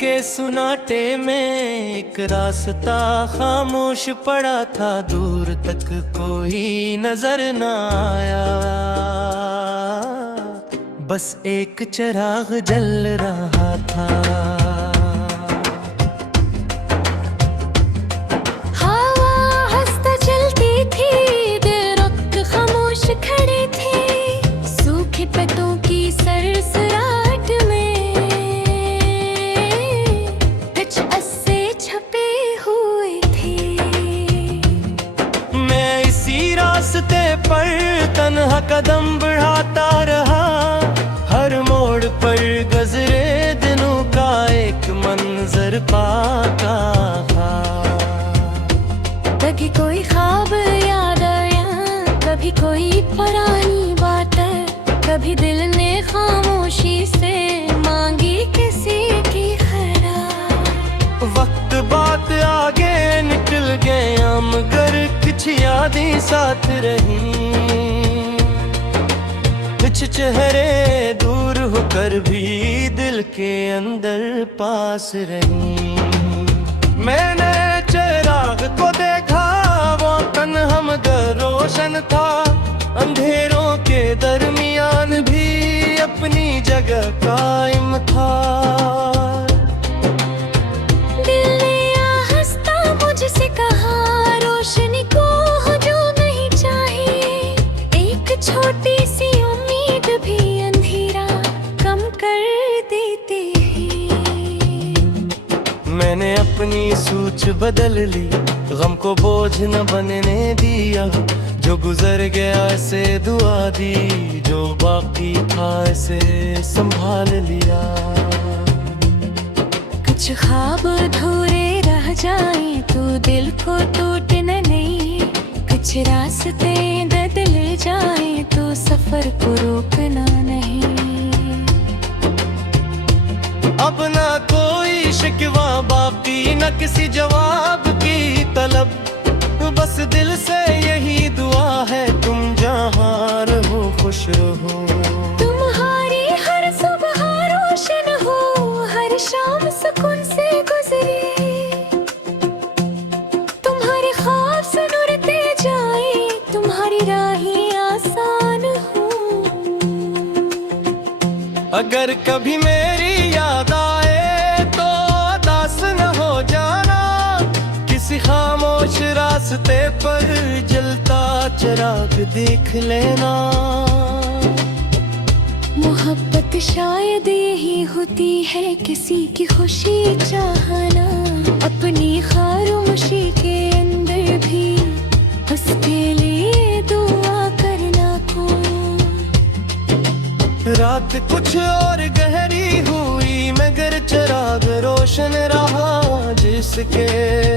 के सुनाटे में एक रास्ता खामोश पड़ा था, दूर तक कोई नजर न आया, बस एक चिराग जल रहा था। हवा हंसता चलती थी, दिल रुक खामोश खड़े थे, सूखे पत्तों की सरसराहट में कुछ अस्से छपे हुए थे। मैं इसी रास्ते पर तन्हा कदम बढ़ाता रहा, हर मोड़ पर गुजरे दिनों का एक मंजर पाता था। कभी कोई ख्वाब याद आया, कभी कोई पुरानी बातें, कभी दिल ने खामोशी से मांगी किसी की खैर। वक्त बात आगे निकल गया, मगर कुछ यादें साथ रही, कुछ चेहरे दूर होकर भी दिल के अंदर पास रही। मैंने चिराग को देखा, वो तन्हा मगर रोशन था, अंधेरों के दरमियान भी अपनी जगह कायम था। दिल ने हंसता मुझसे कहा, रोशनी को हो जो नहीं चाहिए, एक छोटी सी उम्मीद भी अंधेरा कम कर देती है। मैंने अपनी सोच बदल ली, गम को बोझ न बनने दिया, जो गुजर गया ऐसे दुआ दी, जो बाकी था ऐसे संभाल लिया। कुछ ख्वाब अधूरे रह जाए तो दिल को टूटना नहीं, कुछ रास्ते बदल जाए तो सफर को रोकना नहीं। अब ना कोई शिकवा बाकी, न किसी जवाब की तलब, बस दिल से यही दुआ है, तुम जहाँ रहो खुश रहो। तुम्हारी हर सुबह रोशन हो, हर शाम सुकून से गुजरे, तुम्हारे ख्वाब सुनते जाए, तुम्हारी राहें आसान हो। अगर कभी मेरी याद आए तो उदास न हो जाना, किसी खामोश रास्ते पर जलता चिराग देख लेना। मोहब्बत शायद यही होती है, किसी की खुशी चाहना, अपनी खामोशी के अंदर भी उसके लिए दुआ करना को। रात कुछ और गहरी हुई, मगर चिराग रोशन रहा, जिसके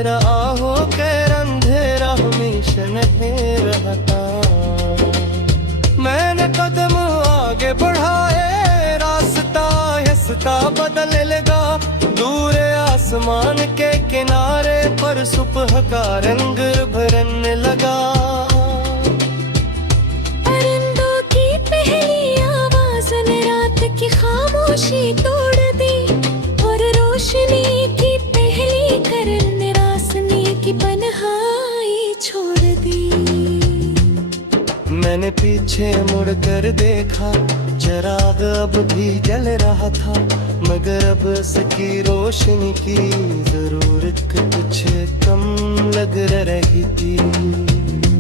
राहों के अंधेरा हमेशा नहीं रहता। मैंने कदम आगे बढ़ाए, रास्ता बदलने लगा, दूर आसमान के किनारे पर सुबह का रंग भरने लगा। परिंदों की पहली आवाज ने रात की खामोशी तोड़ दी, और रोशनी की पहली किरण ने रोशनी की पनाही छोड़ दी। मैंने पीछे मुड़कर देखा, चिराग अब भी जल रहा था, मगर अब उसकी रोशनी की जरूरत कुछ कम लग रही थी।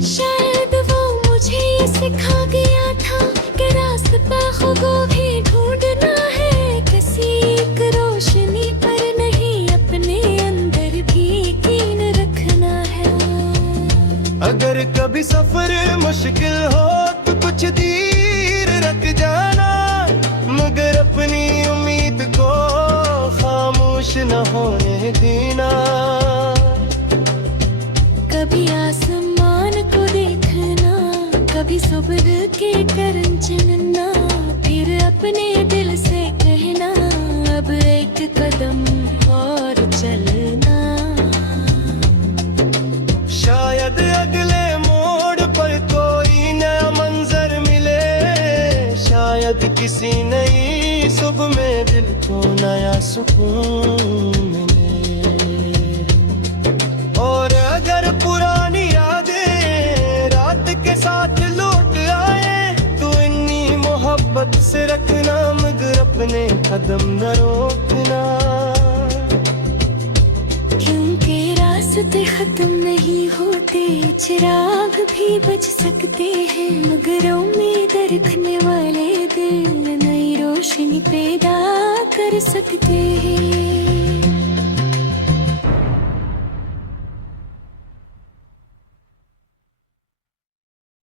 शायद वो मुझे ये सिखा गया था कि रास्ता खुद को भी ढूंढना है, किसी एक रोशनी पर नहीं, अपने अंदर भी यकीन रखना है। अगर कभी सफर मुश्किल हो तो कुछ देर रख जाना, मगर अपनी उम्मीद को खामोश न होने देना। कभी आसमान को देखना, कभी सुबह के किरण चुनना, फिर अपने दिल से कहना, अब एक कदम और चलना। शायद अगले मोड़ पर कोई नया मंजर मिले, शायद किसी नई सुबह में दिल को नया सुकून मिले। और अगर पुरानी यादें रात के साथ लौट आए तो इन्हीं मोहब्बत से रखना, मगर अपने कदम न रोकना। क्योंकि रास्ते खत्म नहीं होते, चिराग भी बच सकते हैं, मगर उम्मीद रखने वाले दिल नई रोशनी पैदा कर सकते हैं।